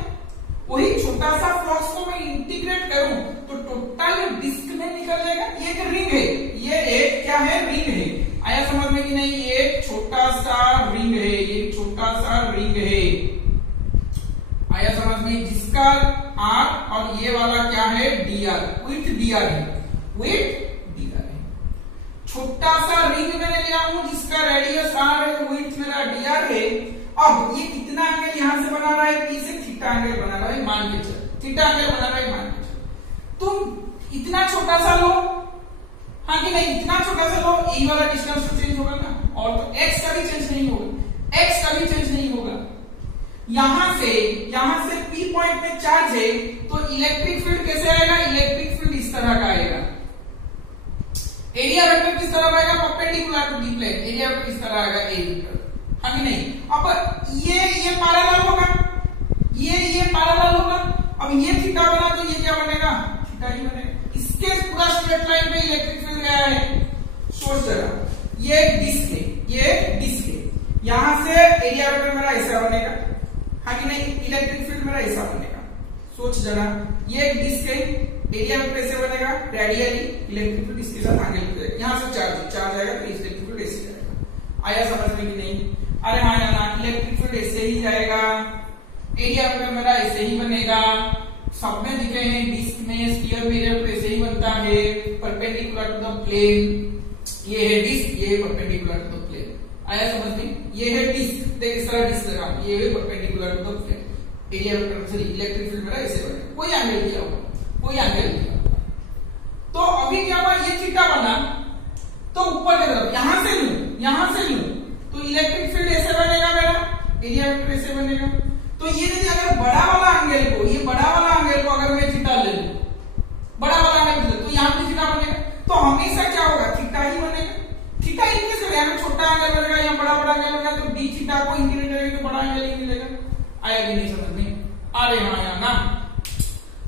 वही छोटा सा फ्लक्स को मैं इंटीग्रेट करूं तो टोटल डिस्क में निकल जाएगा। ये एक रिंग है, ये एक क्या है, रिंग है। आया समझ में कि नहीं? ये छोटा सा रिंग है, ये छोटा सा रिंग है। आया समझ में? जिसका आर और ये वाला क्या है, dr, विथ dr है, विथ dr है। छोटा सा रिंग मैंने लिया हूं जिसका रेडियस आर है, विथ मेरा dr है। अब ये कितना एंगल यहां से बना रहा है, P से थीटा एंगल बना रहा है, मान के चल, थीटा एंगल बना रहा है, मान के चल। तुम इतना छोटा सा लो, हाँ कि नहीं? इतना छोटा सा लो, ई वाला डिस्टेंस तो चेंज होगा ना, और तो x का भी चेंज नहीं होगा, x का भी चेंज नहीं होगा। यहां से P पॉइंट में चार्ज है, तो इलेक्ट्रिक फील्ड कैसे आएगा, इलेक्ट्रिक फील्ड इस तरह का आएगा। एरिया वेक्टर किस तरह आएगा, perpendicular to the plane, area vector किस तरह आएगा, ए वेक्टर। हाँ कि नहीं? अब ये पैरेलल होगा, ये पैरेलल होगा। अब ये थीटा बना तो ये क्या बनेगा, थीटा ही बनेगा। इसके पूरा स्ट्रेट लाइन पे इलेक्ट्रिक फील्ड गया है। सोच जरा, ये डिस्क है, ये डिस्क है, यहां से एरिया वेक्टर मेरा ऐसा बनेगा। हाँ कि नहीं? इलेक्ट्रिक फील्ड मेरा ऐसा बनेगा। सोच जरा, ये एक डिस्क है, एरिया वेक्टर ऐसे बनेगा रेडियली, इलेक्ट्रिक फील्ड इसके साथ आगे बढ़ जाएगा। यहां से चार्ज आएगा तो इलेक्ट्रिक फील्ड ऐसे जाएगा। आया समझ में कि नहीं? अरे हाँ ना, इलेक्ट्रिक फील्ड ऐसे ही जाएगा, एरिया वेक्टर मेरा ऐसे ही बनेगा। सब में दिखे हैं, डिस्क में, स्फीयर में एरिया वेक्टर ऐसे ही बनता है, परपेंडिकुलर टू द प्लेन। ये है डिस्क, ये है परपेंडिकुलर टू द प्लेन। आया समझ में? ये है डिस्क, देख इस तरह डिस्क लगा, ये है perpendicular to the plane. Area vector sorry electric field मेरा ऐसे बनेगा, कोई एंगल दिया होगा, कोई एंगल दिया होगा। तो अभी क्या हुआ, ये थीटा बना, तो ऊपर की तरफ यहां से लूं तो इलेक्ट्रिक फील्ड ऐसे बनेगा मेरा, एरिया वेक्टर ऐसे बनेगा। तो ये यदि अगर बड़ा वाला एंगल को, ये बड़ा वाला एंगल को अगर मैं थीटा ले लूं, बड़ा वाला एंगल तो यहां पे थीटा बनेगा, तो हमेशा क्या होगा, थीटा ही बनेगा। थीटा ही कैसे बनेगा, अगर छोटा एंगल बनेगा या बड़ा एंगल बनेगा, तो डी थीटा को इंटीग्रेट करेंगे तो बड़ा एंगल ही मिलेगा। आया भी नहीं समझ में? अरे हाँ या ना?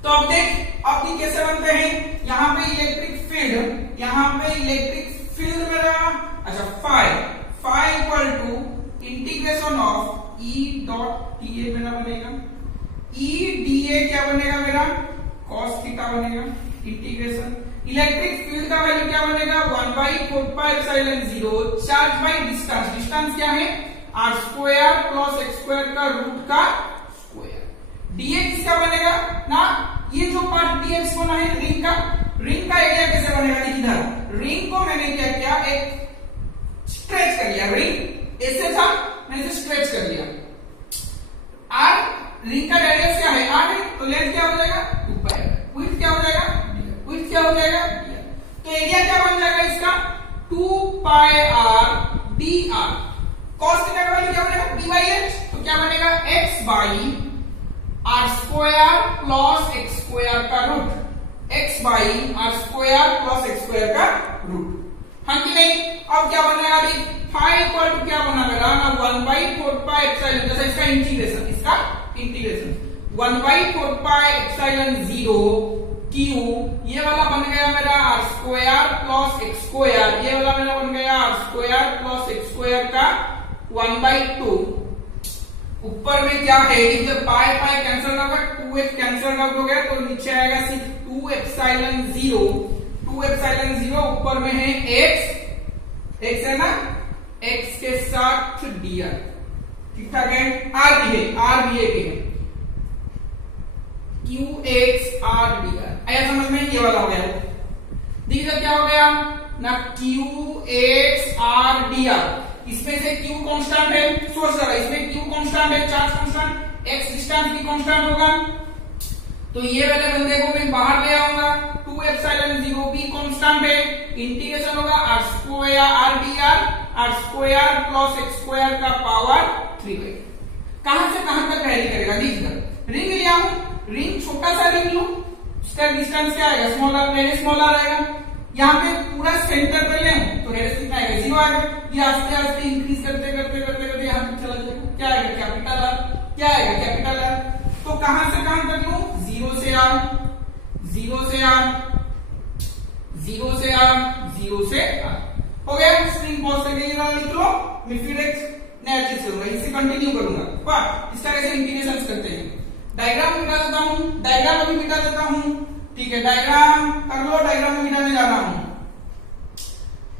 तो अब देख, अब ये कैसे बनते हैं, यहाँ पे इलेक्ट्रिक फील्ड, यहाँ पे इलेक्ट्रिक फील्ड मेरा, अच्छा phi equal to integration of E dot d A मेरा बनेगा, ई डी ए क्या बनेगा मेरा, कॉस थीटा बनेगा, इंटीग्रेशन। इलेक्ट्रिक फील्ड का वैल्यू क्या बनेगा, 1/4πε0 चार्ज बाई डिस्टेंस। डिस्टेंस क्या है, r square plus x square का रूट का स्क्वायर। डीए किसका बनेगा ना, ये जो पार्ट डीएक्स बना है रिंग का एरिया कैसे बनेगा, इधर रिंग को मैंने क्या किया, एक स्ट्रेच कर लिया, रिंग ऐसे था, मैंने इसे स्ट्रेच कर लिया। आर रिंग का रेडियस क्या है, आर है, तो लेंथ क्या हो जाएगा, 2π। विड्थ क्या हो जाएगा, विड्थ क्या हो जाएगा, तो एरिया क्या बन जाएगा इसका, 2πr dr। कॉस थीटा का वैल्यू क्या बनेगा, d/h, तो क्या बनेगा, x by r square plus x square का root, x by r square plus x square का अब क्या बनेगा अभी फाई इक्वल टू क्या बना मेरा ना 1/4π जैसा इसका इंटीग्रेशन 1/4π0 क्यू ये वाला बन गया मेरा r square plus x square, ये वाला मेरा बन गया r square plus x square का 1/2। ऊपर में क्या है कि जब पाई पाई कैंसिल होगा 2x कैंसिल आउट हो गया तो नीचे आएगा सिर्फ 2 एप्सिलॉन 0 ऊपर में है x है ना, x के साथ dr ठीक ठाक है। r भी है qx r dr आया समझ में, ये वाला हो गया। देखिए क्या हो गया ना qx r dr, इसमें से q कांस्टेंट है, सोच रहा है इसमें q कांस्टेंट है, चार्ज कांस्टेंट, x डिस्टेंस भी कांस्टेंट होगा, तो ये वाले बंदे को मैं बाहर ले आऊंगा। 2 एप्सिलॉन 0 भी कांस्टेंट है, इंटीग्रेशन होगा r square r dr r square plus x square का पावर 3। कहां से कहां तक वैरी करेगा, लीजिए रिंग लिया हूं, रिंग छोटा सा रिंग लूं, उसका डिस्टेंस क्या आएगा स्मॉलर, रेडियस स्मॉलर आएगा। यहाँ पे पूरा सेंटर पे ले तो रेडियस कितना आएगा 0 आएगा। ये आस्ते आस्ते इंक्रीज करते करते करते करते यहाँ पे चला जाएगा, क्या आएगा कैपिटल R, क्या आएगा कैपिटल R। तो कहां से कहां तक लूं, 0 से R, 0 से R, 0 से R, 0 से R हो गया। स्क्रीन पॉज करके ये वाला लिख लो, मैं फिर एक नया चीज करूंगा, इससे कंटिन्यू करूंगा। वाह, इस तरह से इंटीग्रेशन करते हैं। डायग्राम मिटा देता हूं, डायग्राम अभी मिटा देता हूं, ठीक है डायग्राम कर लो, डायग्राम में मिटाने जा रहा हूं।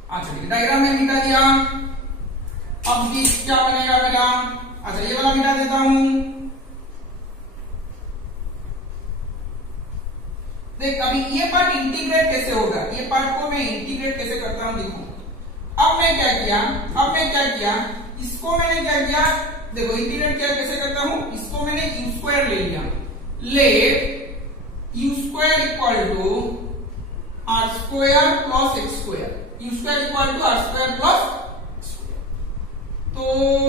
अच्छा ठीक है, डायग्राम में मिटा दिया। अब ये क्या बनेगा मेरा, अच्छा ये वाला मिटा देता हूं। देख अभी ये पार्ट इंटीग्रेट कैसे होगा, ये पार्ट को मैं इंटीग्रेट कैसे करता हूं देखो। अब मैं क्या किया, इसको मैंने क्या किया, देखो इंटीग्रेट क्या कैसे करता हूं, इसको मैंने u स्क्वायर ले लिया, let u square equal to r square plus x square, u square equal to r square plus x square. तो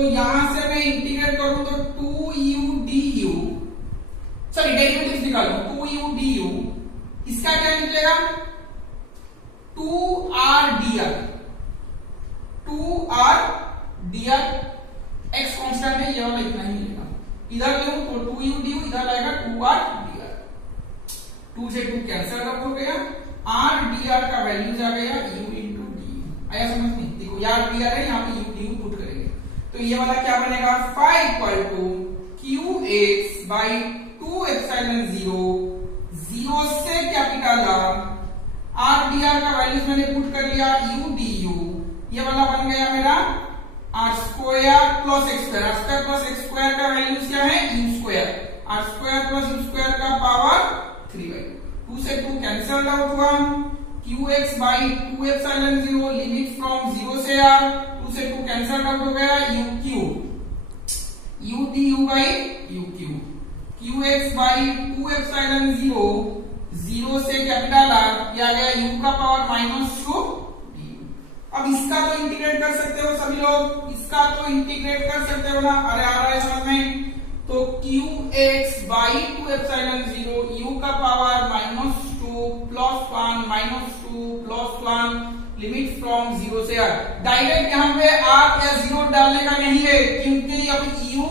यहां से मैं इंटीग्रेट करूं तो 2u du, सॉरी डेरिवेटिव निकालूं 2u du, इसका क्या निकलेगा 2r dr, 2r dr, x constant है, ये वाला इतना ही मिलेगा। इधर ले तो 2u du, इधर आएगा 2r dr, 2 से 2 कैंसिल आउट हो गया, r dr का वैल्यूज आ गया u इंटू du। आया समझ में, देखो यार dr है, यहाँ पे u du पुट करेंगे तो ये वाला क्या बनेगा, phi equal to qx by 2 epsilon 0 से कैपिटल r dr का वैल्यूज मैंने पुट कर लिया u du, ये वाला बन गया मेरा r square plus x square, r square plus x square का वैल्यूज क्या है u square, r square plus u square का पावर 3/2 से 2 कैंसिल आउट हुआ, qx by 2 epsilon 0 limit from 0 से r, 2 से 2 कैंसिल आउट हो गया, u du by u cube, qx by 2 epsilon 0 से कैपिटल R, ये आ गया u का पावर -2। अब इसका तो इंटीग्रेट कर सकते हो सभी लोग, इसका तो इंटीग्रेट कर सकते हो ना, अरे आ रहा है समझ में। तो qx बाई 2 एप्सिलॉन 0 u का power -2 plus 1 -2 plus 1 limit from 0 से r। डायरेक्ट यहाँ पे r या 0 डालने का नहीं है, क्योंकि अब u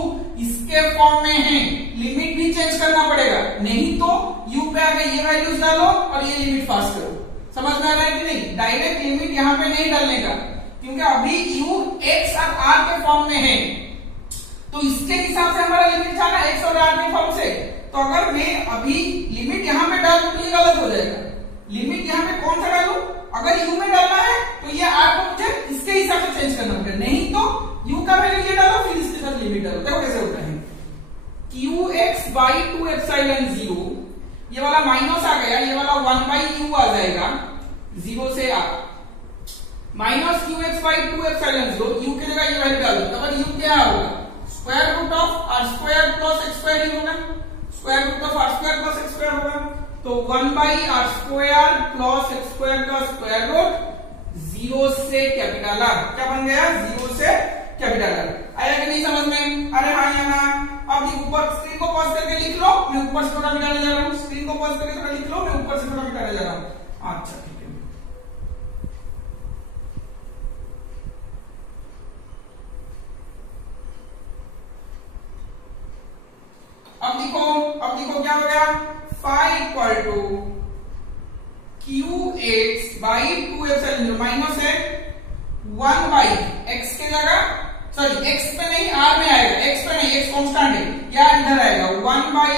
इसके फॉर्म में है, लिमिट भी चेंज करना पड़ेगा, नहीं तो u पे आगे ये वैल्यूज डालो और ये लिमिट पास करो। समझ में आ रहा है कि नहीं, डायरेक्ट लिमिट यहाँ पे नहीं डालने का, क्योंकि अभी u x और r के फॉर्म में है, तो इसके हिसाब से हमारा लिमिट था ना x और r के फॉर्म से। तो अगर मैं अभी लिमिट यहाँ पे डालूं तो ये गलत हो जाएगा। लिमिट यहाँ पे कौन सा डालूं, अगर u में डालना है तो ये r को मुझे इसके हिसाब से चेंज करना पड़ेगा, नहीं तो u का वैल्यू ये डालो फिर इसके साथ लिमिट डालो। देखो कैसे होता है, qx बाई 2 एप्सिलॉन 0, ये वाला माइनस आ गया, ये वाला 1/u आ जाएगा 0 से r, minus qx by 2 epsilon 0, u की जगह ये वैल्यू डालो, तब u क्या होगा square root of r square plus x square ही होगा, square root of r square plus x square होगा, तो 1/r square plus x square का स्क्वायर रूट 0 से कैपिटल R, क्या बन गया 0 से कैपिटल R। आया कि नहीं समझ में, अरे हाँ या ना। अब ऊपर स्क्रीन को पॉज करके लिख लो, मैं ऊपर से थोड़ा मिटाने जा रहा हूँ, स्क्रीन को पॉज करके थोड़ा लिख लो, मैं ऊपर से थोड़ा मिटाने जा रहा हूँ। अच्छा ठीक है, बाई 2 माइनस है 1 बाई एक्स के जगह, सॉरी एक्स पे नहीं आर में आएगा, एक्स पे नहीं, एक्स कांस्टेंट है, या इधर आएगा 1 by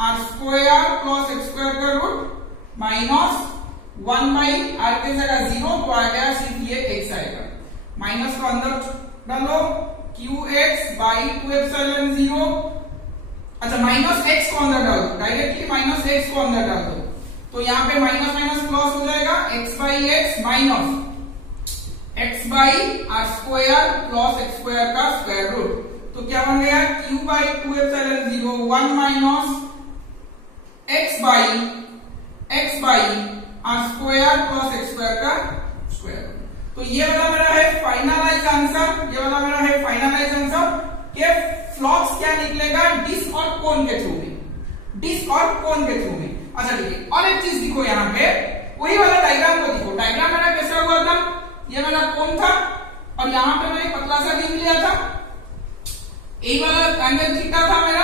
r square plus x square का रूट माइनस 1 बाई आर के जगह 0, तो आ गया सिर्फ ये एक्स आएगा, माइनस को अंदर डालो क्यू एक्स बाई 2 एप्सिलॉन 0, अच्छा माइनस एक्स को अंदर डाल दो, डायरेक्टली माइनस एक्स को अंदर डाल दो, तो यहाँ पे माइनस माइनस प्लस हो जाएगा, x by x minus x by r square plus x square का स्क्वायर रूट, तो क्या बन गया q by 2 epsilon 0 1 minus x by r square plus x square का स्क्वायर। तो ये वाला मेरा है फाइनलाइज आंसर, ये वाला मेरा है फाइनलाइज आंसर के फ्लक्स क्या निकलेगा डिस्क और कोन के थ्रू में, डिस्क और कोन के थ्रू में। अच्छा ठीक है, और एक चीज दिखो यहाँ पे, वही वाला डायग्राम को दिखो, डायग्राम मेरा कैसा हुआ था, ये मेरा कोन था और यहाँ पे मैंने पतला सा रिंग लिया था, यही वाला एंगल थीटा था मेरा,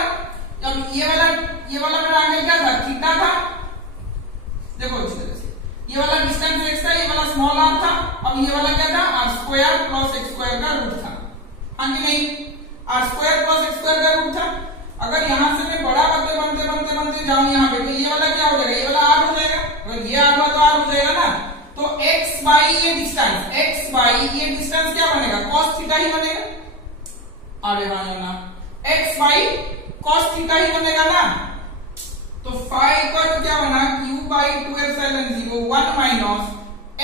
अब ये वाला मेरा एंगल क्या था, थीटा था, देखो इस तरह से, ये वाला डिस्टेंस एक्स था, ये वाला स्मॉल आर था, अब ये वाला क्या था r square plus x square का रूट था, हाँ कि नहीं, r square plus x square का रूट था। अगर यहां से मैं बड़ा बनते जाऊं यहाँ पे, तो ये वाला क्या हो जाएगा, ये वाला आर हो जाएगा, अगर ये आर हुआ तो आर हो जाएगा ना, तो एक्स बाई ये डिस्टेंस, एक्स बाई ये डिस्टेंस क्या बनेगा, कॉस थीटा ही बनेगा, अरे ना एक्स बाई कॉस थीटा ही बनेगा ना, तो फाई इक्वल टू क्या बना Q by 2 epsilon 0 1 minus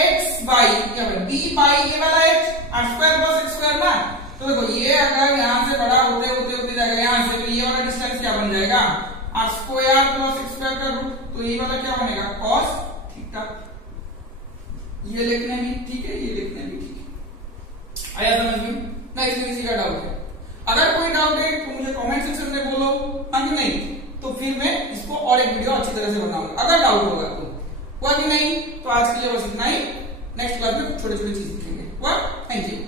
x by क्या बना डी बाई ये वाला H R square plus x square ना, तो देखो ये अगर यहां से बड़ा होते जाएगा यहाँ से, तो ये वाला डिस्टेंस क्या बन जाएगा r square plus x square का रूट, तो ये वाला क्या बनेगा कॉस थीटा। ये लिखने भी ठीक है, ये लिखने भी ठीक है, आया समझ में ना, इसमें किसी का डाउट है, अगर कोई डाउट है तो मुझे कमेंट सेक्शन में बोलो, हाँ कि नहीं, तो फिर मैं इसको और एक वीडियो अच्छी तरह से बनाऊंगा, अगर डाउट होगा तो, हुआ कि नहीं, तो आज के लिए बस इतना ही, नेक्स्ट क्लास में छोटे छोटे चीज सीखेंगे, हुआ, थैंक यू।